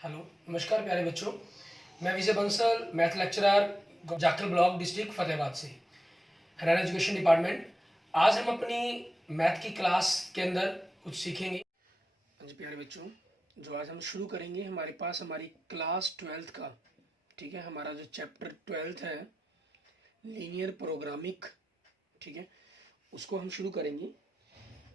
Hello, नमस्कार प्यारे बच्चों। मैं Vijay Bansal, math lecturer, Jakhal block, district Fatehabad से, हरियाणा एजुकेशन डिपार्टमेंट। आज हम अपनी मैथ की क्लास के अंदर कुछ सीखेंगे। हाँ जी प्यारे बच्चों, जो आज हम शुरू करेंगे हमारे पास हमारी क्लास 12th का, ठीक है, हमारा जो चैप्टर 12th है लीनियर प्रोग्रामिंग, ठीक है, उसको हम शुरू करेंगे।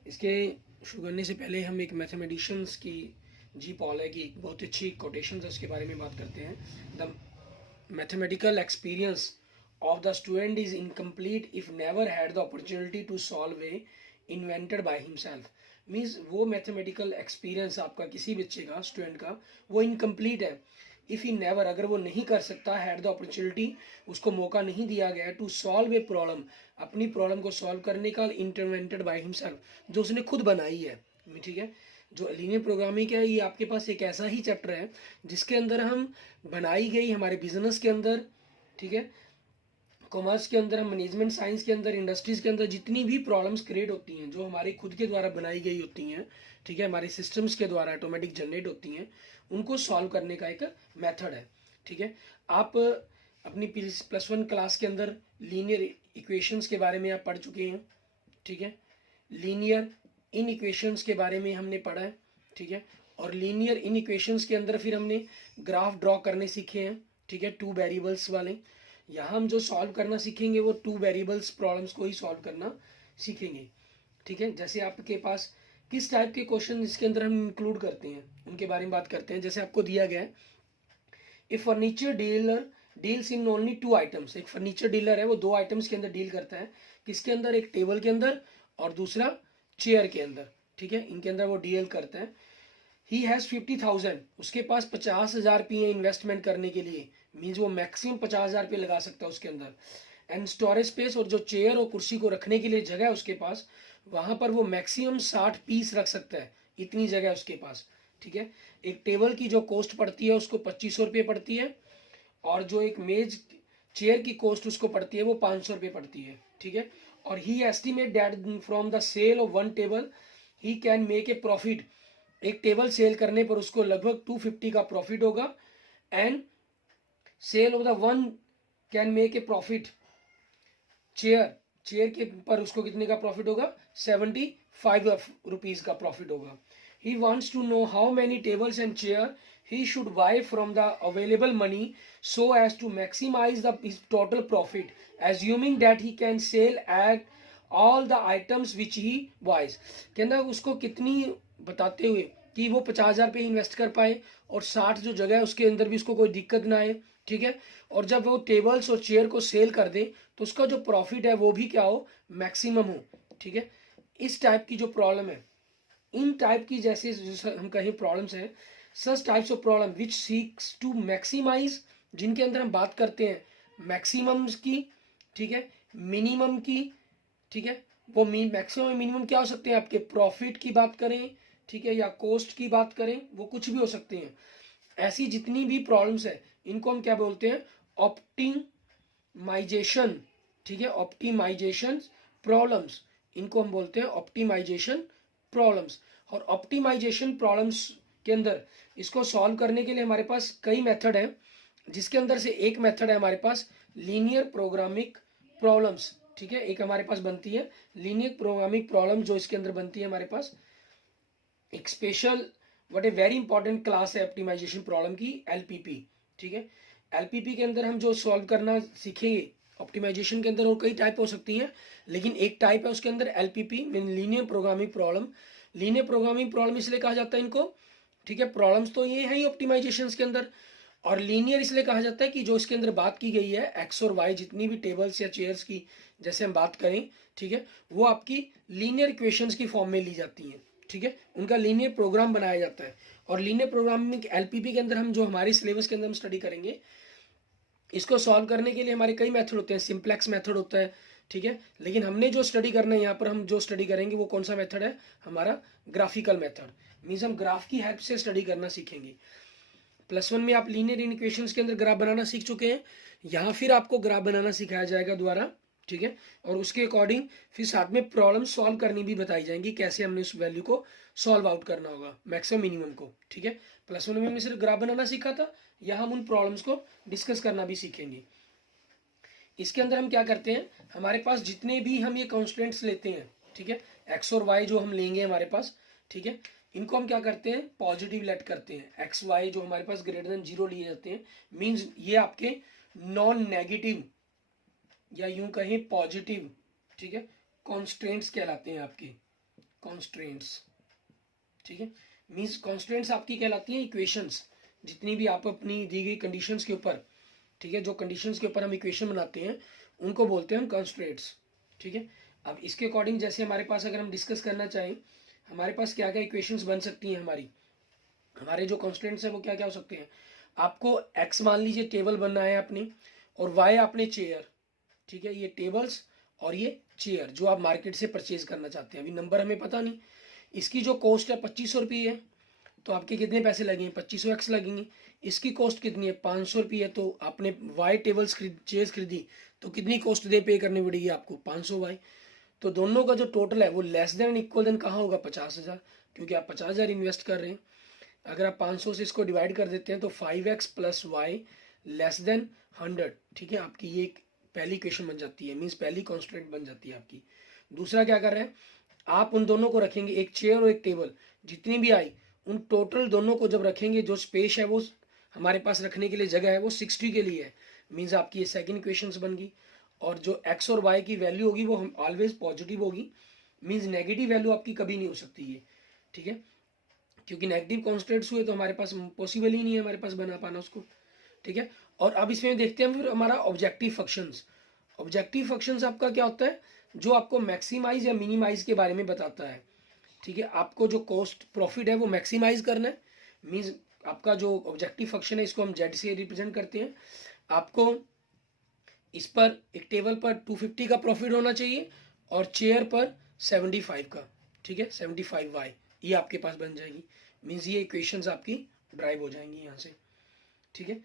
इसके शुरू करने से पहले हम एक मैथमेटिशियंस की जी पॉल है की बहुत अच्छी कोटेशन है, उसके बारे में बात करते हैं। The mathematical experience of the student is incomplete if never had the opportunity to solve a invented by himself। Means वो मैथमेटिकल एक्सपीरियंस आपका किसी बच्चे का, स्टूडेंट का, वो इनकम्प्लीट है इफ़ ही नेवर, अगर वो नहीं कर सकता, हैड द अपॉर्चुनिटी, उसको मौका नहीं दिया गया टू सॉल्व ए प्रॉब्लम, अपनी प्रॉब्लम को सॉल्व करने का, इन्वेंटेड बाय हिमसेल्फ, जो उसने खुद बनाई है, ठीक है। जो लीनियर प्रोग्रामिंग है ये आपके पास एक ऐसा ही चैप्टर है जिसके अंदर हम बनाई गई हमारे बिजनेस के अंदर, ठीक है, कॉमर्स के अंदर, मैनेजमेंट साइंस के अंदर, इंडस्ट्रीज के अंदर जितनी भी प्रॉब्लम्स क्रिएट होती हैं जो हमारे खुद के द्वारा बनाई गई होती हैं, ठीक है, हमारे सिस्टम्स के द्वारा ऑटोमेटिक जनरेट होती हैं, उनको सॉल्व करने का एक मेथड है, ठीक है। आप अपनी +1 क्लास के अंदर लीनियर इक्वेशंस के बारे में आप पढ़ चुके हैं, ठीक है। लीनियर इन इक्वेशंस के बारे में हमने पढ़ा है, ठीक है। और लीनियर इन इक्वेशंस के अंदर फिर हमने ग्राफ ड्रॉ करने सीखे हैं, ठीक है, 2 वेरिएबल्स वाले। यहाँ हम जो सॉल्व करना सीखेंगे वो 2 वेरिएबल्स प्रॉब्लम्स को ही सॉल्व करना सीखेंगे, ठीक है। जैसे आपके पास किस टाइप के क्वेश्चन इसके अंदर हम इंक्लूड करते हैं उनके बारे में बात करते हैं। जैसे आपको दिया गया है, a furniture dealer deals in only 2 items. एक फर्नीचर डीलर है, वो 2 आइटम्स के अंदर डील करता है। किसके अंदर? एक टेबल के अंदर और दूसरा चेयर के अंदर, ठीक है, इनके अंदर वो डील करता है। ही हैज़ 50,000, उसके पास 50,000 रुपये इन्वेस्टमेंट करने के लिए, मीन्स वो मैक्सिमम 50,000 रुपये लगा सकता है उसके अंदर। एंड स्टोरेज स्पेस, और जो चेयर और कुर्सी को रखने के लिए जगह है उसके पास, वहाँ पर वो मैक्सिमम 60 पीस रख सकता है, इतनी जगह है उसके पास, ठीक है। एक टेबल की जो कॉस्ट पड़ती है उसको 2500 रुपये पड़ती है, और जो एक मेज चेयर की कॉस्ट उसको पड़ती है वो 500 रुपये पड़ती है, ठीक है। और he estimate that from the sale of 1 table he can make a profit. एक टेबल सेल करने पर उसको लगभग 250 का प्रॉफिट होगा। And sale of the 1 can make a profit. Chair के पर उसको कितने का प्रॉफिट होगा? 75 रुपीज का प्रॉफिट होगा। He wants to know how many tables and chair he should buy from the available money so as to maximize his total profit, assuming that he can sell at all the items which he buys। कहना उसको कितनी बताते हुए कि वो 50,000 रुपये invest कर पाए और 60 जो जगह है उसके अंदर भी उसको कोई दिक्कत ना आए, ठीक है। और जब वो टेबल्स और चेयर को सेल कर दे तो उसका जो प्रॉफिट है वो भी क्या हो? मैक्सिमम हो, ठीक है। इस टाइप की जो प्रॉब्लम है, इन टाइप की जैसे हम कहें प्रॉब्लम्स हैं, such types of problem which seeks to maximise, जिनके अंदर हम बात करते हैं मैक्सिमम्स की, ठीक है, मिनिमम की, ठीक है। वो मैक्सिमम मिनिमम क्या हो सकते हैं? आपके प्रॉफिट की बात करें, ठीक है, या कॉस्ट की बात करें, वो कुछ भी हो सकते हैं। ऐसी जितनी भी प्रॉब्लम्स है इनको हम क्या बोलते हैं? ऑप्टिमाइजेशन, ठीक है, ऑप्टिमाइजेशन प्रॉब्लम्स, इनको हम बोलते हैं ऑप्टिमाइजेशन प्रॉब्लम्स। और ऑप्टिमाइजेशन प्रॉब्लम्स के अंदर इसको सॉल्व करने के लिए हमारे पास कई मेथड हैं, जिसके अंदर से एक मेथड है हमारे पास लीनियर प्रोग्रामिंग प्रॉब्लम्स, ठीक है। एक हमारे पास बनती है लीनियर प्रोग्रामिंग प्रॉब्लम, जो इसके अंदर बनती है हमारे पास एक special what a very important class है ऑप्टिमाइजेशन प्रॉब्लम की, एलपीपी, ठीक है। एलपीपी के अंदर हम जो सॉल्व करना सीखेंगे ऑप्टिमाइजेशन के अंदर, और कई टाइप हो सकती हैं, लेकिन एक टाइप है उसके अंदर LPP mean linear programming problem. Linear programming problem इसलिए कहा जाता है इनको, ठीक है, प्रॉब्लम्स तो ये है ही ऑप्टिमाइजेशन के अंदर। और लीनियर इसलिए कहा जाता है कि जो इसके अंदर बात की गई है एक्स और वाई, जितनी भी टेबल्स या चेयर्स की जैसे हम बात करें, ठीक है, वो आपकी लीनियर इक्वेशंस की फॉर्म में ली जाती हैं, ठीक है, उनका लीनियर प्रोग्राम बनाया जाता है। और लीनियर प्रोग्रामिंग एलपीपी के अंदर हम जो हमारे सिलेबस के अंदर हम स्टडी करेंगे, इसको सॉल्व करने के लिए हमारे कई मेथड होते हैं। सिंप्लेक्स मेथड होता है, ठीक है, लेकिन हमने जो स्टडी करना है यहाँ पर, हम जो स्टडी करेंगे वो कौन सा मेथड है? हमारा ग्राफिकल मेथड, मीन्स हम ग्राफ की हेल्प से स्टडी करना सीखेंगे। +1 में आप लीनियर इक्वेशंस के अंदर ग्राफ बनाना सीख चुके हैं, यहाँ फिर आपको ग्राफ बनाना सिखाया जाएगा दोबारा, ठीक है। और उसके अकॉर्डिंग फिर साथ में प्रॉब्लम सॉल्व करनी भी बताई जाएंगी, कैसे हमने उस वैल्यू को सॉल्व आउट करना होगा मैक्सिमम मिनिमम को, ठीक है। प्लस वन में हमने सिर्फ ग्राफ बनाना सीखा था, यहाँ हम उन प्रॉब्लम्स को डिस्कस करना भी सीखेंगे। इसके अंदर हम क्या करते हैं, हमारे पास जितने भी हम ये कॉन्स्टेंट्स लेते हैं, ठीक है, एक्स और वाई जो हम लेंगे हमारे पास, ठीक है, इनको हम क्या करते हैं पॉजिटिव लेट करते हैं। एक्स वाई जो हमारे पास ग्रेटर देन 0 लिए जाते हैं, मीन्स ये आपके नॉन नेगेटिव या यूं कहें पॉजिटिव, ठीक है, कॉन्स्ट्रेंट्स कहलाते हैं आपके कॉन्स्ट्रेंट्स, ठीक है। मीन्स कॉन्स्ट्रेंट्स आपकी कहलाती हैं इक्वेशंस, जितनी भी आप अपनी दी गई कंडीशंस के ऊपर, ठीक है, जो कंडीशंस के ऊपर हम इक्वेशन बनाते हैं उनको बोलते हैं हम कॉन्स्ट्रेंट्स, ठीक है। अब इसके अकॉर्डिंग जैसे हमारे पास अगर हम डिस्कस करना चाहें, हमारे पास क्या क्या इक्वेशंस बन सकती हैं हमारे जो कॉन्स्टेंट्स हैं वो क्या क्या हो सकते हैं। आपको एक्स मान लीजिए टेबल बनना है अपनी, और वाई आपने चेयर, ठीक है, ये टेबल्स और ये चेयर जो आप मार्केट से परचेज करना चाहते हैं। अभी नंबर हमें पता नहीं, इसकी जो कॉस्ट है 2500 रुपये है, तो आपके कितने पैसे लगेंगे 2500 एक्स लगेंगे। इसकी कॉस्ट कितनी है 500 रुपये है, तो आपने वाई टेबल्स चेयर्स खरीदी तो कितनी कॉस्ट दे पे करनी पड़ेगी आपको 500 वाई। तो दोनों का जो टोटल है वो लेस देन इक्वल देन कहाँ होगा 50,000, क्योंकि आप 50,000 इन्वेस्ट कर रहे हैं। अगर आप 500 से इसको डिवाइड कर देते हैं तो 5x plus Y less than 100, ठीक है, आपकी ये एक पहली इक्वेशन बन जाती है, मीन्स पहली कॉन्स्टेंट बन जाती है आपकी। दूसरा क्या कर रहे हैं, आप उन दोनों को रखेंगे, एक चेयर और एक टेबल, जितनी भी आई उन टोटल दोनों को जब रखेंगे, जो स्पेस है वो हमारे पास रखने के लिए जगह है वो 60 के लिए है, मीन्स आपकी ये सेकेंड इक्वेशन बन गई। और जो एक्स और वाई की वैल्यू होगी वो हम ऑलवेज पॉजिटिव होगी, मीन्स नेगेटिव वैल्यू आपकी कभी नहीं हो सकती है, ठीक है, क्योंकि नेगेटिव कॉन्स्टेंट्स हुए तो हमारे पास पॉसिबल ही नहीं है हमारे पास बना पाना उसको, ठीक है। और अब इसमें देखते हैं फिर हमारा ऑब्जेक्टिव फंक्शंस। ऑब्जेक्टिव फंक्शंस आपका क्या होता है, जो आपको मैक्सिमाइज या मिनिमाइज के बारे में बताता है, ठीक है। आपको जो कॉस्ट प्रॉफिट है वो मैक्सिमाइज करना है, मीन्स आपका जो ऑब्जेक्टिव फंक्शन है इसको हम जेड से रिप्रेजेंट करते हैं। आपको इस पर एक टेबल पर 250 का प्रॉफिट होना चाहिए और चेयर पर 75 का, ठीक है, 75 वाई ये आपके पास बन जाएगी, मीन्स ये इक्वेशंस आपकी ड्राइव हो जाएंगी यहाँ से, ठीक है।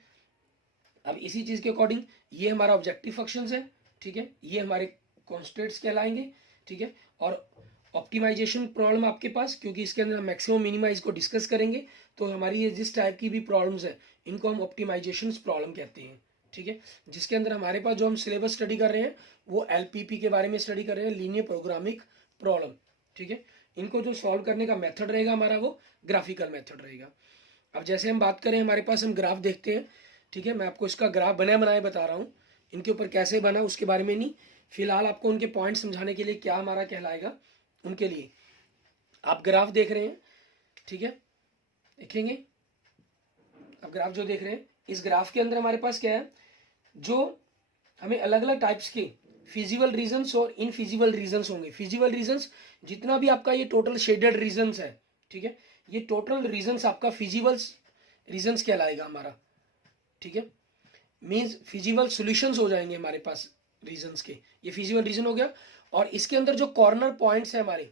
अब इसी चीज़ के अकॉर्डिंग ये हमारा ऑब्जेक्टिव फंक्शंस है, ठीक है, ये हमारे कॉन्स्टेंट्स कहलाएंगे, ठीक है। और ऑप्टिमाइजेशन प्रॉब्लम आपके पास, क्योंकि इसके अंदर हम मैक्सिमम मिनिमाइज को डिस्कस करेंगे, तो हमारी ये जिस टाइप की भी प्रॉब्लम्स है इनको हम ऑप्टिमाइजेशन प्रॉब्लम कहते हैं, ठीक है। जिसके अंदर हमारे पास जो हम सिलेबस स्टडी कर रहे हैं वो एलपीपी के बारे में स्टडी कर रहे हैं, लीनियर प्रोग्रामिंग प्रॉब्लम, ठीक है। इनको जो सॉल्व करने का मेथड रहेगा हमारा वो ग्राफिकल मेथड रहेगा। अब जैसे हम बात करें हमारे पास हम ग्राफ देखते हैं, ठीक है, मैं आपको इसका ग्राफ बना बनाए बता रहा हूँ, इनके ऊपर कैसे बना उसके बारे में नहीं, फिलहाल आपको उनके पॉइंट समझाने के लिए क्या हमारा कहलाएगा उनके लिए। आप ग्राफ देख रहे हैं, ठीक है, देखेंगे अब ग्राफ जो देख रहे हैं, इस ग्राफ के अंदर हमारे पास क्या है, जो हमें अलग अलग टाइप्स के फिजिबल रीजन्स और इनफिजिबल रीजन्स होंगे। फिजिबल रीजन्स जितना भी आपका ये टोटल शेडेड रीजन्स है, ठीक है, ये टोटल रीजन्स आपका फिजिबल रीजन्स कहलाएगा हमारा, ठीक है, मीन्स फिजिबल सॉल्यूशंस हो जाएंगे हमारे पास रीजन्स के, ये फिजिबल रीजन हो गया। और इसके अंदर जो कॉर्नर पॉइंट्स है हमारे,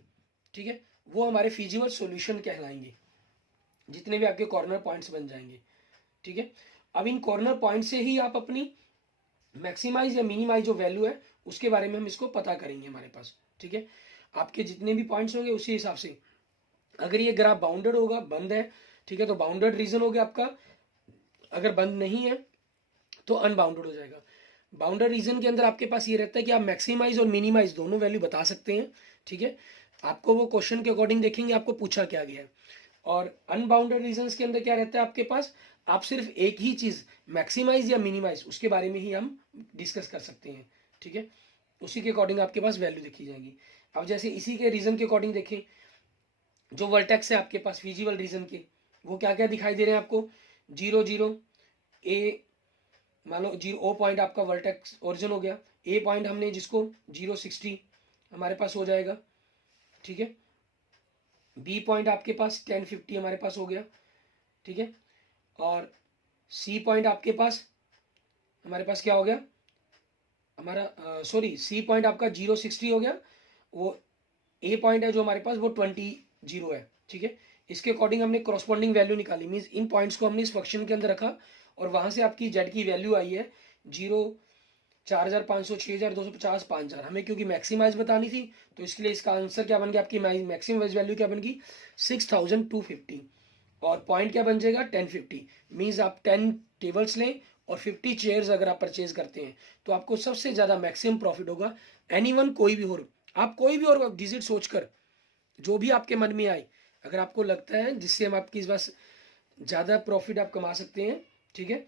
ठीक है, वो हमारे फिजिबल सॉल्यूशन कहलाएंगे, जितने भी आपके कॉर्नर पॉइंट्स बन जाएंगे, ठीक है। अब इन कॉर्नर पॉइंट से ही आप अपनी मैक्सिमाइज या मिनिमाइज जो वैल्यू है उसके बारे में हम इसको पता करेंगे हमारे पास, ठीक है। आपके जितने भी पॉइंट्स होंगे उसी हिसाब से, अगर ये ग्राफ बाउंडेड होगा बंद है, ठीक है, तो बाउंडेड रीजन हो गया आपका, अगर बंद नहीं है तो अनबाउंडेड हो जाएगा। बाउंडेड रीजन के अंदर आपके पास ये रहता है कि आप मैक्सिमाइज और मिनिमाइज दोनों वैल्यू बता सकते हैं, ठीक है। आपको वो क्वेश्चन के अकॉर्डिंग देखेंगे आपको पूछा क्या गया है। और अनबाउंडेड रीजन्स के अंदर क्या रहता है आपके पास, आप सिर्फ एक ही चीज़ मैक्सिमाइज या मिनिमाइज उसके बारे में ही हम डिस्कस कर सकते हैं, ठीक है, उसी के अकॉर्डिंग आपके पास वैल्यू देखी जाएगी। अब जैसे इसी के रीजन के अकॉर्डिंग देखें, जो वर्टेक्स है आपके पास फिजिबल रीजन के, वो क्या क्या दिखाई दे रहे हैं आपको, 0 0 ए, मान लो 0 ओ पॉइंट आपका वर्टेक्स ओरिजिन हो गया, ए पॉइंट हमने जिसको 0 60 हमारे पास हो जाएगा, ठीक है, बी पॉइंट आपके पास 10 50 हमारे पास हो गया, ठीक है, और सी पॉइंट आपके पास हमारे पास क्या हो गया हमारा, सॉरी सी पॉइंट आपका 0 60 हो गया, वो ए पॉइंट है जो हमारे पास वो 20 0 है, ठीक है। इसके अकॉर्डिंग हमने करस्पॉन्डिंग वैल्यू निकाली, मीन्स इन पॉइंट्स को हमने इस फंक्शन के अंदर रखा और वहां से आपकी जेड की वैल्यू आई है 0 4,500, 6,250, 5,000 हमें क्योंकि मैक्सिमाइज बतानी थी, तो इसके लिए इसका आंसर क्या बन गया, आपकी मैक्सिमाइज वैल्यू क्या बन गई 6,250, और पॉइंट क्या बन जाएगा 1050। मीन्स आप 10 टेबल्स लें और 50 चेयर्स अगर आप परचेज करते हैं तो आपको सबसे ज़्यादा मैक्सिमम प्रॉफिट होगा। एनीवन, कोई भी हो, आप कोई भी और डिजिट सोचकर जो भी आपके मन में आए, अगर आपको लगता है जिससे हम आपकी इस बार ज़्यादा प्रॉफिट आप कमा सकते हैं, ठीक है,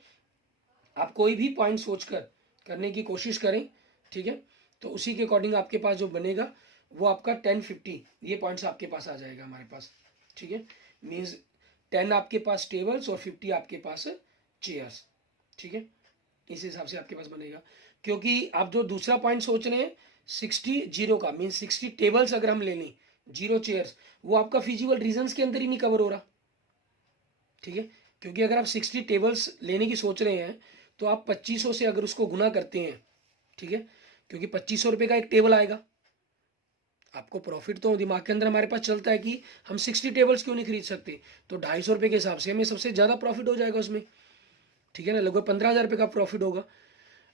आप कोई भी पॉइंट सोचकर करने की कोशिश करें, ठीक है, तो उसी के अकॉर्डिंग आपके पास जो बनेगा वो आपका 1050 ये पॉइंट्स आपके पास आ जाएगा हमारे पास, ठीक है। मीन्स 10 आपके पास टेबल्स और 50 आपके पास चेयर्स, ठीक है, इस हिसाब से आपके पास बनेगा। क्योंकि आप जो दूसरा पॉइंट सोच रहे हैं 60 जीरो का, मीन्स 60 टेबल्स अगर हम ले लें, 0 चेयर्स, वो आपका फिजिबल रीजंस के अंदर ही नहीं कवर हो रहा, ठीक है। क्योंकि अगर आप 60 टेबल्स लेने की सोच रहे हैं तो आप 2500 से अगर उसको गुना करते हैं, ठीक है, क्योंकि 2500 रुपये का एक टेबल आएगा, आपको प्रॉफिट तो दिमाग के अंदर हमारे पास चलता है कि हम 60 टेबल्स क्यों नहीं खरीद सकते, तो 250 रुपये के हिसाब से हमें सबसे ज़्यादा प्रॉफिट हो जाएगा उसमें, ठीक है ना, लगभग 15,000 रुपये का प्रॉफिट होगा।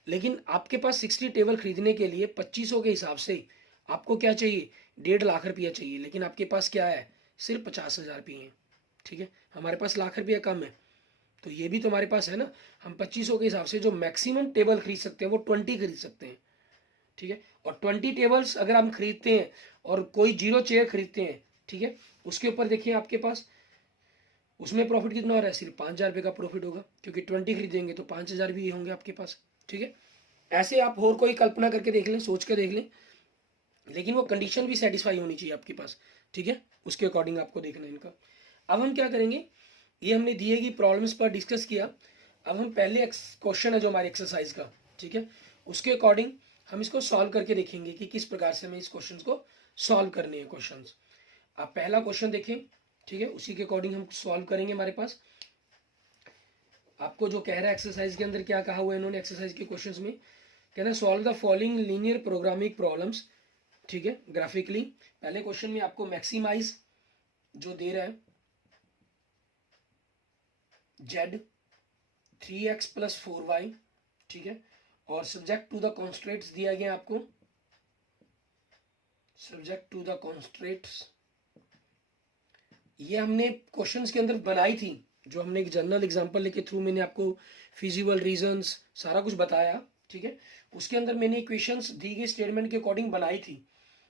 लेकिन आपके पास 60 टेबल खरीदने के लिए 2500 के हिसाब से आपको क्या चाहिए, 1.5 लाख रुपया चाहिए, लेकिन आपके पास क्या है, सिर्फ 50,000 रुपये हैं, ठीक है, हमारे पास लाख रुपया कम है, तो ये भी तो हमारे पास है ना। हम 2500 के हिसाब से जो मैक्सिमम टेबल खरीद सकते हैं वो 20 खरीद सकते हैं, ठीक है, और 20 टेबल्स अगर हम खरीदते हैं और कोई 0 चेयर खरीदते हैं, ठीक है, उसके ऊपर देखिए आपके पास उसमें प्रॉफिट कितना हो रहा है, सिर्फ 5,000 रुपये का प्रॉफिट होगा, क्योंकि 20 खरीदेंगे तो 5,000 भी होंगे आपके पास, ठीक है। ऐसे आप और कोई कल्पना करके देख लें, सोच कर देख लें, लेकिन वो कंडीशन भी सेटिस्फाई होनी चाहिए आपके पास, ठीक है, उसके अकॉर्डिंग आपको देखना है इनका। अब हम क्या करेंगे, ये हमने दिए गई प्रॉब्लम्स पर डिस्कस किया, अब हम पहले क्वेश्चन है जो हमारे एक्सरसाइज का, ठीक है, उसके अकॉर्डिंग हम इसको सॉल्व करके देखेंगे कि किस प्रकार से हमें इस क्वेश्चन को सॉल्व करने हैं क्वेश्चन। आप पहला क्वेश्चन देखें, ठीक है, उसी के अकॉर्डिंग हम सॉल्व करेंगे। हमारे पास आपको जो कह रहा है एक्सरसाइज के अंदर क्या कहा हुआ है इन्होंने एक्सरसाइज के क्वेश्चंस में, कहना है solve the following linear programming problems, ठीक है, ग्राफिकली। पहले क्वेश्चन में आपको मैक्सिमाइज जो दे रहा है z 3x + 4y, ठीक है, और सब्जेक्ट टू द कॉन्स्ट्रेंट्स दिया गया आपको, सब्जेक्ट टू द कॉन्स्ट्रेंट्स, ये हमने क्वेश्चंस के अंदर बनाई थी, जो हमने एक जनरल एग्जांपल के थ्रू मैंने आपको फिजिबल रीजंस सारा कुछ बताया, ठीक है, उसके अंदर मैंने इक्वेशंस दी गई स्टेटमेंट के अकॉर्डिंग बनाई थी।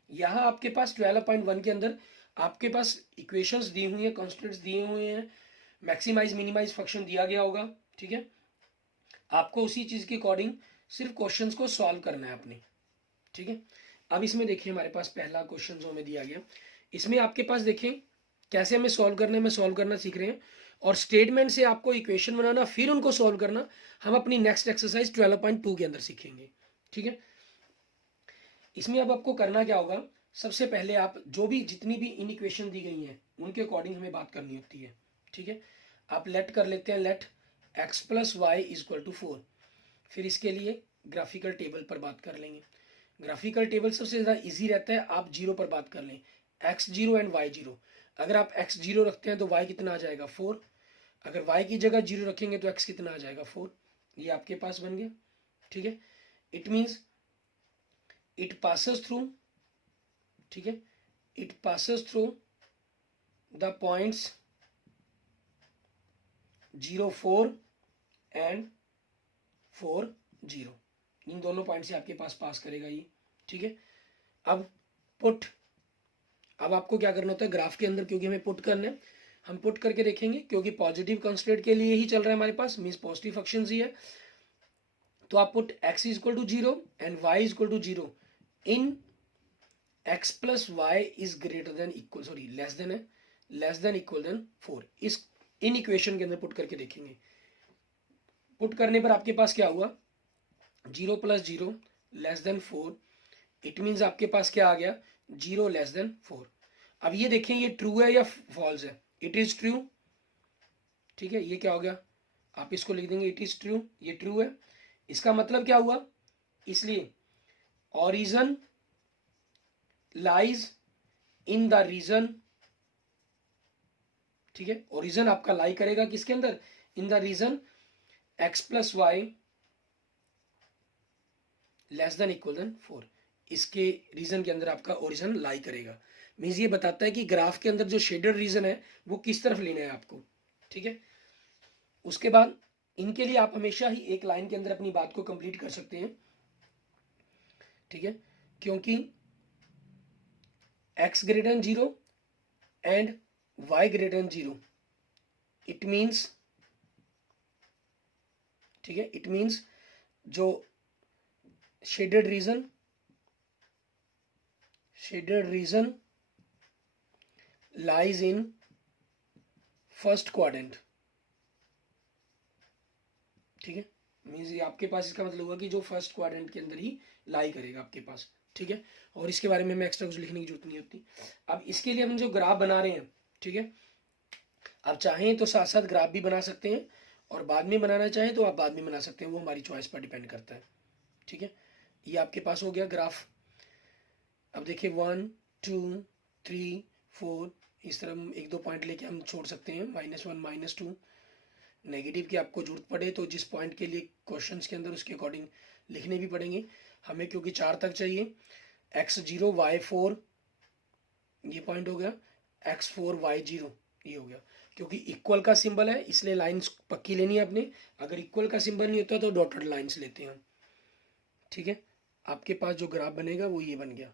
यहाँ आपके पास 12.1 के अंदर आपके पास इक्वेशंस दी हुई हैं, कॉन्स्टेंट्स दिए हुए हैं, मैक्सिमाइज मिनिमाइज फंक्शन दिया गया होगा, ठीक है, आपको उसी चीज के अकॉर्डिंग सिर्फ क्वेश्चंस को सॉल्व करना है अपने, ठीक है। अब इसमें देखिए हमारे पास पहला क्वेश्चन जो हमें दिया गया, इसमें आपके पास देखें कैसे हमें सॉल्व करना है, मैं सॉल्व करना सीख रहे हैं, और स्टेटमेंट से आपको इक्वेशन बनाना फिर उनको सॉल्व करना हम अपनी नेक्स्ट एक्सरसाइज 12.2 के अंदर सीखेंगे, ठीक है। इसमें अब आपको करना क्या होगा, सबसे पहले आप जो भी जितनी भी इन इक्वेशन दी गई हैं उनके अकॉर्डिंग हमें बात करनी होती है, ठीक है। आप लेट कर लेते हैं, लेट x + y = 4, फिर इसके लिए ग्राफिकल टेबल पर बात कर लेंगे। ग्राफिकल टेबल सबसे ज़्यादा इजी रहता है, आप 0 पर बात कर लें, x0 एंड y0, अगर आप x0 रखते हैं तो y कितना आ जाएगा 4, अगर y की जगह 0 रखेंगे तो x कितना आ जाएगा 4, ये आपके पास बन गया, ठीक है। It means it passes through, ठीक है, it passes through the points 0, 4 and 4, 0, इन दोनों पॉइंट से आपके पास पास करेगा ये, ठीक है। अब पुट, अब आपको क्या करना होता है ग्राफ के अंदर, क्योंकि हमें पुट करना है, हम पुट करके देखेंगे, क्योंकि पॉजिटिव कंस्टेंट के लिए ही चल रहा है हमारे पास, मीन्स पॉजिटिव फंक्शन ही है, तो आप put x = 0 and y = 0 in x + y is greater than equal, sorry less than है, लेस देन इक्वल देन 4, इस इन इक्वेशन के अंदर पुट करके देखेंगे। पुट करने पर आपके पास क्या हुआ, 0 + 0 लेस देन 4, इट मीन्स आपके पास क्या आ गया 0 लेस देन 4। अब ये देखें ये ट्रू है या फॉल्स है, इट इज ट्रू, ठीक है, ये क्या हो गया, आप इसको लिख देंगे इट इज ट्रू, ये ट्रू है, इसका मतलब क्या हुआ, इसलिए origin lies in the region, ठीक है, ओरिजिन आपका लाई करेगा किसके अंदर, in the region x + y less than equal than 4, इसके रीजन के अंदर आपका ओरिजिन लाई करेगा। मीन्स ये बताता है कि ग्राफ के अंदर जो शेडेड रीजन है वो किस तरफ लेना है आपको, ठीक है। उसके बाद इनके लिए आप हमेशा ही एक लाइन के अंदर अपनी बात को कंप्लीट कर सकते हैं, ठीक है, क्योंकि x greater than 0 and y greater than 0, it means, ठीक है, इट मीन्स जो shaded region lies in first quadrant, ठीक है। मीन्स ये आपके पास इसका मतलब हुआ कि जो फर्स्ट क्वाड्रेंट के अंदर ही लाई करेगा आपके पास, ठीक है। और इसके बारे में हमें एक्स्ट्रा कुछ लिखने की जरूरत नहीं होती। अब इसके लिए हम जो ग्राफ बना रहे हैं, ठीक है, आप चाहें तो साथ साथ ग्राफ भी बना सकते हैं और बाद में बनाना चाहें तो आप बाद में बना सकते हैं, वो हमारी चॉइस पर डिपेंड करता है, ठीक है। ये आपके पास हो गया ग्राफ। अब देखिए 1 2 3 4, इस तरह एक दो पॉइंट लेके हम छोड़ सकते हैं, -1 -2। नेगेटिव की आपको जरूरत पड़े तो जिस पॉइंट के लिए क्वेश्चंस के अंदर उसके अकॉर्डिंग लिखने भी पड़ेंगे हमें, क्योंकि 4 तक चाहिए। x0 y4 ये पॉइंट हो गया, x4 y0 ये हो गया। क्योंकि इक्वल का सिंबल है इसलिए लाइंस पक्की लेनी है आपने, अगर इक्वल का सिंबल नहीं होता तो डॉटेड लाइंस लेते हैं, ठीक है। आपके पास जो ग्राफ बनेगा वो ये बन गया,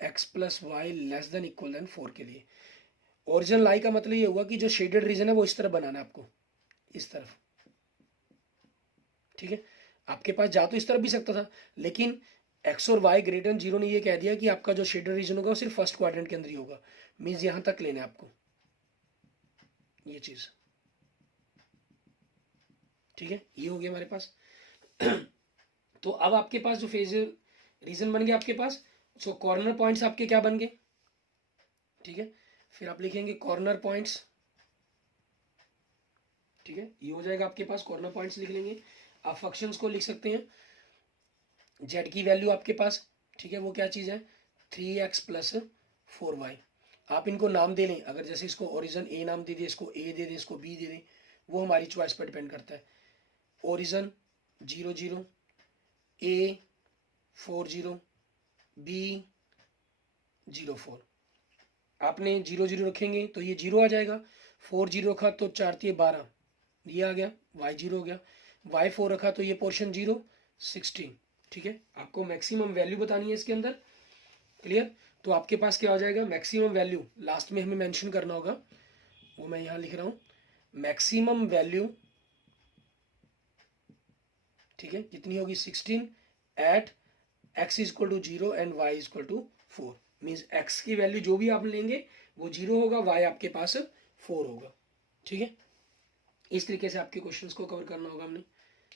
x + y less than equal than 4 के लिए। ओरिजिनल लाई का मतलब ये हुआ कि जो शेडेड रीजन है वो इस तरफ बनाना है आपको, इस तरफ, ठीक है। आपके पास जा तो इस तरफ भी सकता था, लेकिन x और y ग्रेटर देन 0 ने ये कह दिया कि आपका जो शेडेड रीजन होगा वो सिर्फ फर्स्ट क्वाड्रेंट के अंदर ही होगा। मीन्स यहां तक लेना है आपको ये चीज, ठीक है। ये हो गया हमारे पास। तो अब आपके पास जो फेज रीजन बन गया आपके पास, सो कॉर्नर पॉइंट्स आपके क्या बन गए, ठीक है। फिर आप लिखेंगे कॉर्नर पॉइंट्स, ठीक है, ये हो जाएगा आपके पास, कॉर्नर पॉइंट्स लिख लेंगे। आप फंक्शंस को लिख सकते हैं, z की वैल्यू आपके पास, ठीक है, वो क्या चीज़ है 3x + 4y। आप इनको नाम दे लें, अगर जैसे इसको ओरिजन a नाम दे दिए, इसको a दे दें, इसको b दे दें, वो हमारी चॉइस पर डिपेंड करता है। Origin 0 0, a 4 0, b 0 4। आपने 0 0 रखेंगे तो ये 0 आ जाएगा, 4 0 रखा तो 4 3 12, ये आ गया, y 0 हो गया, y 4 रखा तो ये पोर्शन 0 16, ठीक है। आपको मैक्सिमम वैल्यू बतानी है इसके अंदर, क्लियर। तो आपके पास क्या हो जाएगा, मैक्सिमम वैल्यू लास्ट में हमें मेंशन करना होगा, वो मैं यहां लिख रहा हूं, मैक्सिमम वैल्यू, ठीक है, कितनी होगी 16 at x = 0 and y = 4। Means x की वैल्यू जो भी आप लेंगे वो 0 होगा, y आपके पास 4 होगा, ठीक है। इस तरीके से आपके क्वेश्चंस को कवर करना होगा हमने,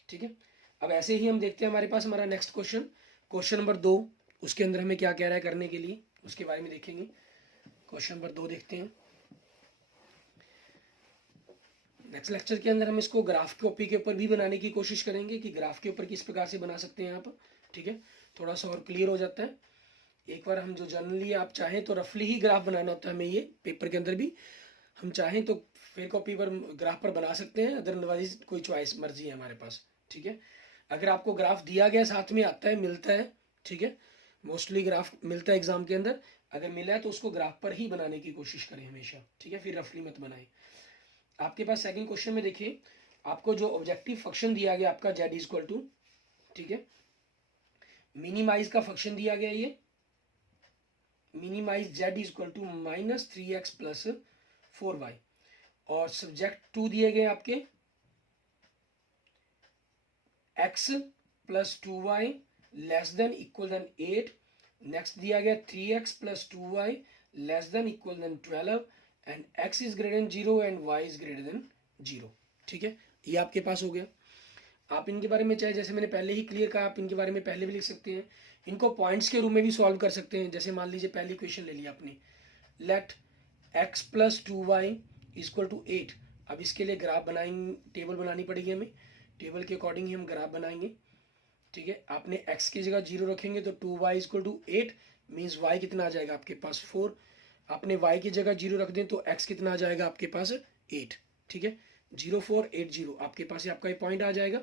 ठीक है। अब ऐसे ही हम देखते हैं हमारे पास हमारा नेक्स्ट क्वेश्चन नंबर 2, उसके अंदर हमें क्या कह रहा है करने के लिए, उसके बारे में देखेंगे। क्वेश्चन नंबर 2 देखते हैं। नेक्स्ट लेक्चर के अंदर हम इसको ग्राफ कॉपी के ऊपर भी बनाने की कोशिश करेंगे कि ग्राफ के ऊपर किस प्रकार से बना सकते हैं आप, ठीक है, थोड़ा सा और क्लियर हो जाता है। एक बार हम जो जनरली आप चाहें तो रफली ही ग्राफ बनाना होता है हमें, ये पेपर के अंदर भी हम चाहें तो फेयर कॉपी पर ग्राफ पर बना सकते हैं, अदरवाइज कोई चॉइस मर्जी है हमारे पास, ठीक है। अगर आपको ग्राफ दिया गया साथ में आता है, मिलता है, ठीक है, मोस्टली ग्राफ मिलता है एग्जाम के अंदर, अगर मिला है तो उसको ग्राफ पर ही बनाने की कोशिश करें हमेशा, ठीक है, फिर रफली मत बनाएं। आपके पास सेकंड क्वेश्चन में देखिए, आपको जो ऑब्जेक्टिव फंक्शन दिया गया आपका z = ठीक है, मिनिमाइज का फंक्शन दिया गया, ये मिनिमाइज z = -3x + 4y, और सब्जेक्ट 2 दिए गए आपके x + 2y less than equal than 8। Next दिया गया 3x + 2y less than equal than 12 and x is greater than 0 and y is greater than 0, ठीक है। ये आपके पास हो गया। आप इनके बारे में चाहे जैसे मैंने पहले ही क्लियर कहा, आप इनके बारे में पहले भी लिख सकते हैं, इनको पॉइंट्स के रूप में भी सॉल्व कर सकते हैं। जैसे मान लीजिए पहली क्वेश्चन ले लिया आपने, लेट x + 2y = 8। अब इसके लिए ग्राफ बनाएंगे, टेबल बनानी पड़ेगी हमें, टेबल के अकॉर्डिंग ही हम ग्राफ बनाएंगे, ठीक है। आपने x की जगह 0 रखेंगे तो 2y = 8, मीन्स y कितना आ जाएगा आपके पास 4। आपने y की जगह 0 रख दें तो x कितना आ जाएगा आपके पास 8, ठीक है, 0 4 8 0, आपके पास आपका ये पॉइंट आ जाएगा।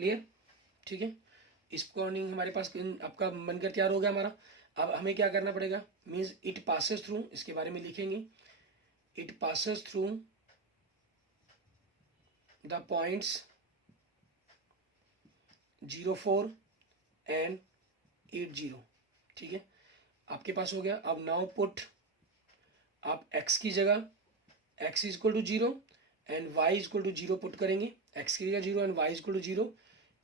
क्लियर, ठीक है। इसको हमारे पास आपका बनकर तैयार हो गया हमारा। अब हमें क्या करना पड़ेगा, मीन्स इट पासेस थ्रू, इसके बारे में लिखेंगे, it passes through the points 04 and 80, ठीक है। आपके पास हो गया। अब नाउ पुट, आप x की जगह x is equal to 0 and y is equal to 0 put करेंगे, x की जगह 0 and y is equal to 0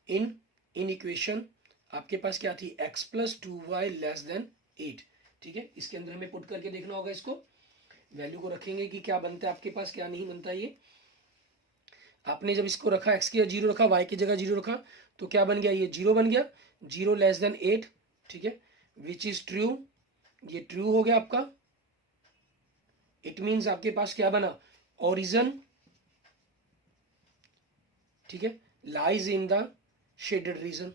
in equation आपके पास क्या थी, x plus 2y less then 8, ठीक है। इसके अंदर हमें पुट करके देखना होगा, इसको वैल्यू को रखेंगे कि क्या बनता है आपके पास, क्या नहीं बनता। ये आपने जब इसको रखा, x की जगह 0 रखा, y की जगह 0 रखा, तो क्या बन गया, ये 0 बन गया, 0 लेस देन 8, ठीक है, विच इज ट्रू, ये ट्रू हो गया आपका। इट मीन्स आपके पास क्या बना, ओरिजिन, ठीक है, lies in the shaded region,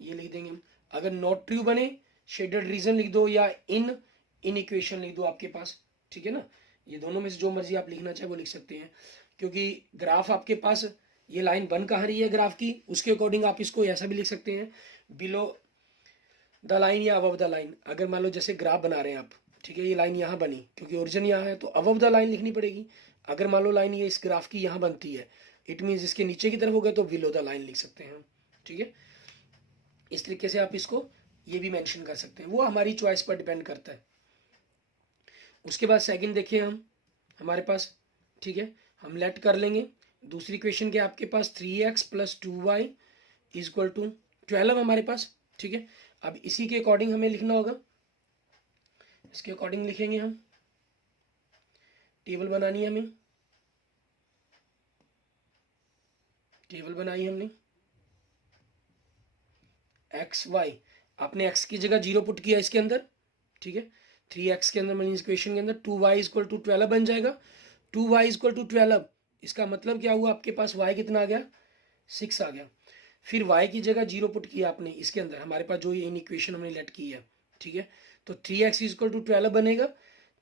ये लिख देंगे हम। अगर नॉट ट्रू बने, शेडेड रीजन लिख दो या इन इक्वेशन लिख दो आपके पास, ठीक है ना। ये दोनों में से जो मर्जी आप लिखना चाहे वो लिख सकते हैं, क्योंकि ग्राफ आपके पास ये लाइन बन कहाँ रही है ग्राफ की, उसके अकॉर्डिंग आप इसको ऐसा भी लिख सकते हैं, बिलो द लाइन या अबव द लाइन। अगर मान लो जैसे ग्राफ बना रहे हैं आप, ठीक है, ये लाइन यहाँ बनी क्योंकि ओरिजिन यहाँ है, तो अबव द लाइन लिखनी पड़ेगी। अगर मान लो लाइन ये इस ग्राफ की यहाँ बनती है, इट मीन्स इसके नीचे की तरफ हो गया, तो बिलो द लाइन लिख सकते हैं, ठीक है। इस तरीके से आप इसको ये भी मेंशन कर सकते हैं, वो हमारी चॉइस पर डिपेंड करता है। उसके बाद सेकंड देखिए हम, हमारे पास, ठीक है, हम लेट कर लेंगे दूसरी क्वेश्चन के आपके पास 3x plus 2y is equal to 12 हमारे पास, ठीक है। अब इसी के अकॉर्डिंग हमें लिखना होगा, इसके अकॉर्डिंग लिखेंगे हम, टेबल बनानी है हमें, टेबल बनाई हमने, एक्स वाई, आपने x की जगह 0 पुट किया इसके अंदर, ठीक है, 3x के अंदर मीन्स इक्वेशन के अंदर 2y इज इक्वल टू 12 बन जाएगा। 2y इज इक्वल टू 12, इसका मतलब क्या हुआ, आपके पास y कितना आ गया, 6 आ गया। फिर y की जगह 0 पुट किया आपने इसके अंदर, हमारे पास जो ये इन इक्वेशन हमने लेट की है, ठीक है, तो 3x इज इक्वल टू 12 बनेगा।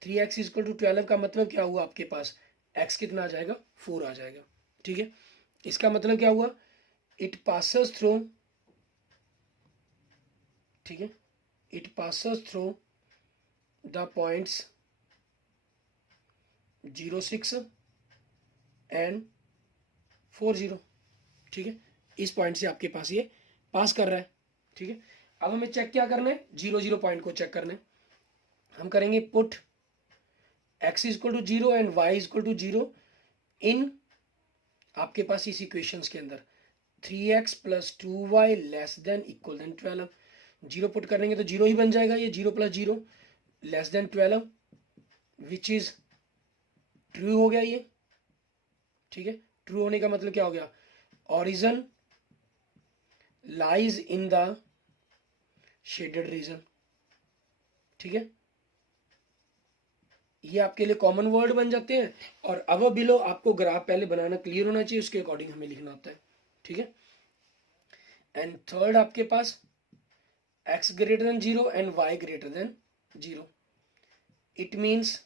3x इज इक्वल टू 12 का मतलब क्या हुआ, आपके पास x कितना आ जाएगा, 4 आ जाएगा, ठीक है। इसका मतलब क्या हुआ, इट पासेस थ्रू, ठीक है, it passes through the points 06 and 40, ठीक है। इस पॉइंट से आपके पास ये पास कर रहा है, ठीक है। अब हमें चेक क्या करना है, 0 पॉइंट को चेक करना है। हम करेंगे put x is equal to 0 and y is equal to 0 in आपके पास इस इक्वेशंस के अंदर 3x plus 2y less than equal than 12। 0 put करेंगे तो 0 ही बन जाएगा, ये 0 plus 0 less than 12, which is true हो गया ये, ठीक है। ट्रू होने का मतलब क्या हो गया, origin lies in the shaded region, ठीक है। ये आपके लिए कॉमन वर्ड बन जाते हैं, और अब बिलो आपको ग्राफ पहले बनाना क्लियर होना चाहिए, उसके अकॉर्डिंग हमें लिखना होता है, ठीक है। एंड थर्ड आपके पास x greater than 0 and y greater than 0, it means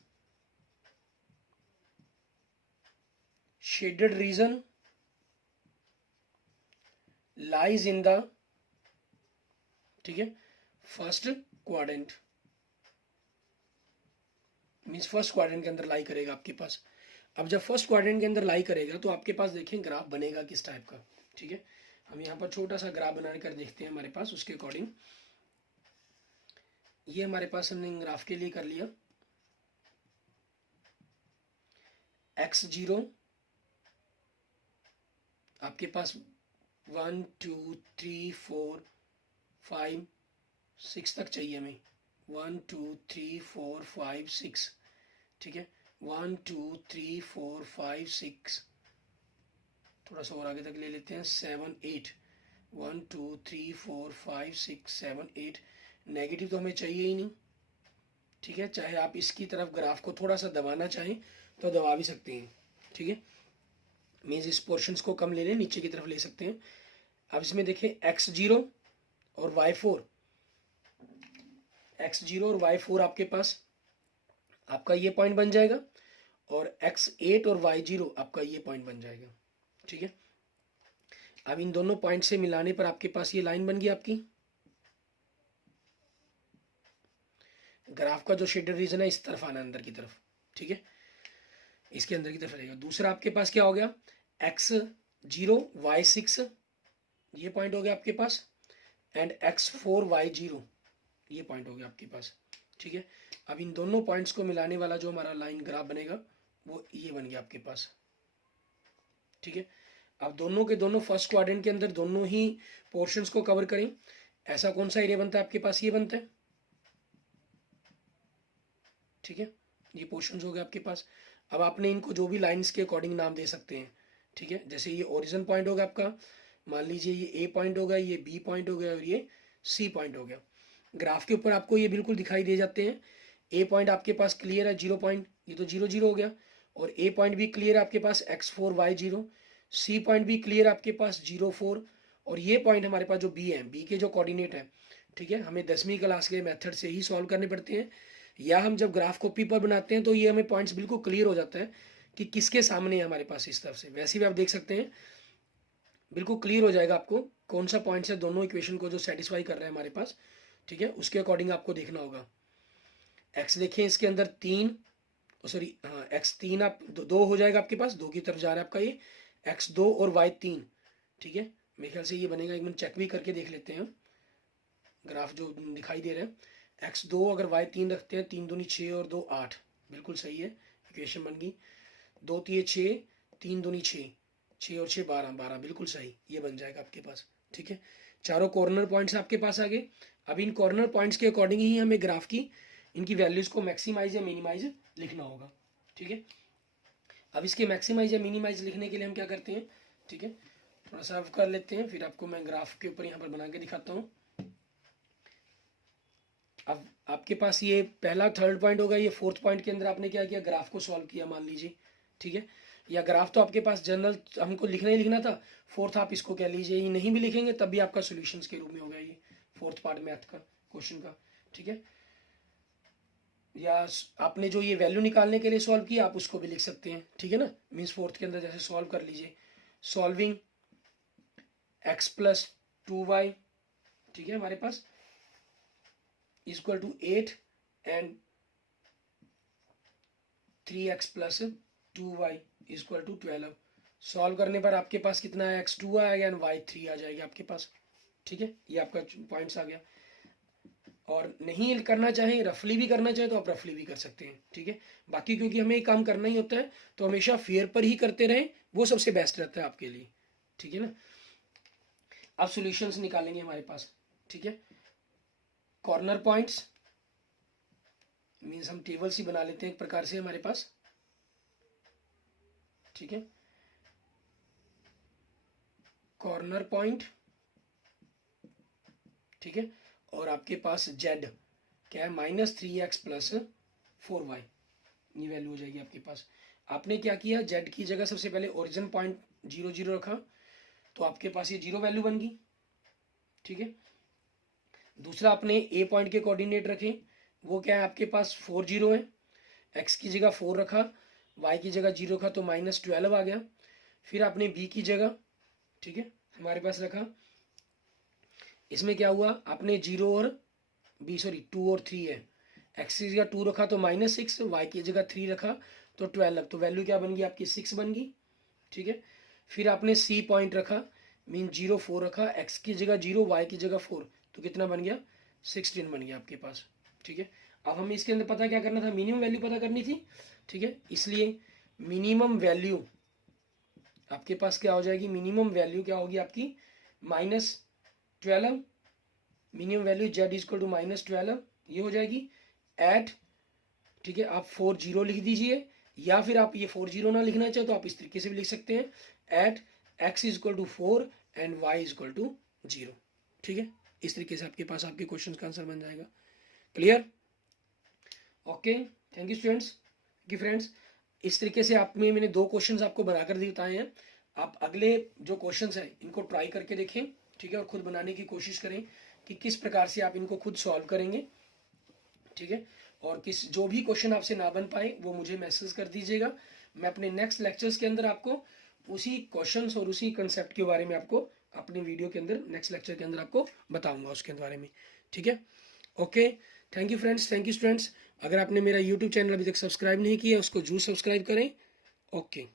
shaded region lies in the, ठीक है, first quadrant, means first quadrant के अंदर लाई करेगा आपके पास। अब जब फर्स्ट क्वाड्रेंट के अंदर लाई करेगा तो आपके पास देखें ग्राफ बनेगा किस टाइप का, ठीक है। हम यहाँ पर छोटा सा ग्राफ बना कर देखते हैं हमारे पास, उसके अकॉर्डिंग ये हमारे पास हमने ग्राफ के लिए कर लिया, x0 आपके पास 1 2 3 4 5 6 तक चाहिए हमें, 1 2 3 4 5 6, ठीक है, 1 2 3 4 5 6, थोड़ा सा और आगे तक ले लेते हैं, 7 8, 1 2 3 4 5 6 7 8, नेगेटिव तो हमें चाहिए ही नहीं, ठीक है। चाहे आप इसकी तरफ ग्राफ को थोड़ा सा दबाना चाहें तो दबा भी सकते हैं, ठीक है, मीन्स इस पोर्शंस को कम ले लें, नीचे की तरफ ले सकते हैं। अब इसमें देखें x0 और y4, x0 और y4 आपके पास आपका ये पॉइंट बन जाएगा, और x8 और y0 आपका ये पॉइंट बन जाएगा, ठीक है। अब इन दोनों पॉइंट से मिलाने पर आपके पास ये लाइन बन गई आपकी। ग्राफ का जो शेडेड रीजन है इस तरफ आना अंदर की तरफ, ठीक है, इसके अंदर की तरफ रहेगा। दूसरा आपके पास क्या हो गया, x0 y6 ये पॉइंट हो गया आपके पास, एंड x4 y0 ये पॉइंट हो गया आपके पास, ठीक है। अब इन दोनों पॉइंट्स को मिलाने वाला जो हमारा लाइन ग्राफ बनेगा वो ये बन गया आपके पास, ठीक है। अब दोनों के दोनों फर्स्ट क्वाड्रेंट के अंदर दोनों ही पोर्शंस को कवर करें। ऐसा कौन सा एरिया बनता है आपके पास, ये बनता है, ठीक है, ये पोर्शंस हो गए आपके पास। अब आपने इनको जो भी लाइंस के अकॉर्डिंग नाम दे सकते हैं, ठीक है। जैसे ये ओरिजिन पॉइंट होगा आपका, मान लीजिए ये ए पॉइंट हो गया, ये बी पॉइंट हो गया और ये सी पॉइंट हो गया। ग्राफ के ऊपर आपको ये बिल्कुल दिखाई दे जाते हैं। ए पॉइंट आपके पास क्लियर है 0 पॉइंट, ये तो 0 0 हो गया, और ए पॉइंट भी क्लियर है आपके पास x4 y0, सी पॉइंट भी क्लियर है आपके पास 0 4, और ये पॉइंट हमारे पास जो बी है, बी के जो कोऑर्डिनेट है, ठीक है, हमें 10वीं क्लास के मेथड से ही सॉल्व करने पड़ते हैं, या हम जब ग्राफ कॉपी पर बनाते हैं तो ये हमें पॉइंट्स बिल्कुल क्लियर हो जाता है कि किसके सामने है हमारे पास इस तरफ से। वैसे भी आप देख सकते हैं बिल्कुल क्लियर हो जाएगा आपको कौन सा पॉइंट्स है दोनों इक्वेशन को जो सेटिस्फाई कर रहे हैं हमारे पास, ठीक है, उसके अकॉर्डिंग आपको देखना होगा। एक्स देखें इसके अंदर 3, सॉरी हाँ x3 आप 2 हो जाएगा आपके पास, 2 की तरफ जा रहा है आपका ये x2 और y3, ठीक है, मेरे ख्याल से ये बनेगा। एक मिनट चेक भी करके देख लेते हैं, ग्राफ जो दिखाई दे रहा है x2 अगर y3 रखते हैं, 3 दूनी 6 और 2 8, बिल्कुल सही है, इक्वेशन बन गई। 2 3 6, 3 दूनी 6, 6 और 6 12, 12 बिल्कुल सही, ये बन जाएगा आपके पास, ठीक है। चारों कॉर्नर पॉइंट्स आपके पास आ गए। अब इन कॉर्नर पॉइंट्स के अकॉर्डिंग ही हमें ग्राफ की इनकी वैल्यूज को मैक्सिमाइज या मिनिमाइज लिखना होगा, ठीक है। अब इसके मैक्सिमाइज या मिनिमाइज लिखने के लिए हम क्या करते हैं, ठीक है, थोड़ा सा कर लेते हैं, फिर आपको मैं ग्राफ के ऊपर यहाँ पर बना के दिखाता हूँ। अब आपके पास ये पहला थर्ड पॉइंट होगा, ये फोर्थ पॉइंट के अंदर आपने क्या किया, ग्राफ को सॉल्व किया मान लीजिए, ठीक है, या ग्राफ तो आपके पास जनरल हमको लिखना ही लिखना था, फोर्थ आप इसको कह लीजिए, ये नहीं भी लिखेंगे तब भी आपका सॉल्यूशंस के रूप में होगा ये फोर्थ पार्ट मैथ का क्वेश्चन का, ठीक है। या आपने जो ये वैल्यू निकालने के लिए सॉल्व किया आप उसको भी लिख सकते हैं, ठीक है ना, मीन्स फोर्थ के अंदर जैसे सॉल्व कर लीजिए, सॉल्विंग x प्लस 2y, ठीक है, हमारे पास equal to 8 and 3x plus 2y equal to 12। Solve करने पर आपके पास कितना है, x2 आएगा एंड y3 आ जाएगी आपके पास, ठीक है, ये आपका पॉइंट्स आ गया। और नहीं करना चाहें, रफली भी करना चाहें तो आप रफली भी कर सकते हैं, ठीक है। बाकी क्योंकि हमें काम करना ही होता है तो हमेशा फेयर पर ही करते रहें, वो सबसे बेस्ट रहता है आपके लिए, ठीक है ना। अब सॉल्यूशंस निकालेंगे हमारे पास, ठीक है। कॉर्नर पॉइंट्स मीन्स हम टेबल्स ही बना लेते हैं एक प्रकार से हमारे पास, ठीक है। कॉर्नर पॉइंट, ठीक है, और आपके पास z क्या है, -3x प्लस 4y, ये वैल्यू हो जाएगी आपके पास। आपने क्या किया, z की जगह सबसे पहले ओरिजिन पॉइंट 0 0 रखा, तो आपके पास ये 0 वैल्यू बन गई, ठीक है। दूसरा आपने a पॉइंट के कोऑर्डिनेट रखे, वो क्या है आपके पास 4 0 है, x की जगह 4 रखा, y की जगह 0 रखा तो -12 आ गया। फिर आपने b की जगह, ठीक है, हमारे पास रखा, इसमें क्या हुआ, आपने 0 और 2 और 3 है, x की जगह 2 रखा तो -6, y की जगह 3 रखा तो 12, तो वैल्यू क्या बन गई आपकी 6 बन गई, ठीक है। फिर आपने c पॉइंट रखा, मीन 0 4 रखा, x की जगह 0, y की जगह 4, तो कितना बन गया 16 बन गया आपके पास, ठीक है। अब हमें इसके अंदर पता क्या करना था, मिनिमम वैल्यू पता करनी थी, ठीक है, इसलिए मिनिमम वैल्यू आपके पास क्या हो जाएगी, मिनिमम वैल्यू क्या होगी आपकी -12, minimum value z equal to -12 ये हो जाएगी एट, ठीक है, आप 4 0 लिख दीजिए, या फिर आप ये 4 0 ना लिखना चाहे तो आप इस तरीके से भी लिख सकते हैं, at x equal to 4 and y equal to 0, ठीक है। इस तरीके से आपके पास आपके क्वेश्चन का आंसर बन जाएगा। Clear, okay, thank you students की फ्रेंड्स। इस तरीके से आप में मैंने 2 क्वेश्चंस आपको बनाकर बताए हैं। आप अगले जो क्वेश्चंस हैं इनको ट्राई करके देखें, ठीक है, और खुद बनाने की कोशिश करें कि किस प्रकार से आप इनको खुद सॉल्व करेंगे, ठीक है। और किस जो भी क्वेश्चन आपसे ना बन पाए वो मुझे मैसेज कर दीजिएगा, मैं अपने नेक्स्ट लेक्चर्स के अंदर आपको उसी क्वेश्चंस और उसी कंसेप्ट के बारे में आपको अपने वीडियो के अंदर नेक्स्ट लेक्चर के अंदर आपको बताऊंगा उसके बारे में, ठीक है। Okay, thank you friends, thank you students. अगर आपने मेरा यूट्यूब चैनल अभी तक सब्सक्राइब नहीं किया उसको जरूर सब्सक्राइब करें। ओके।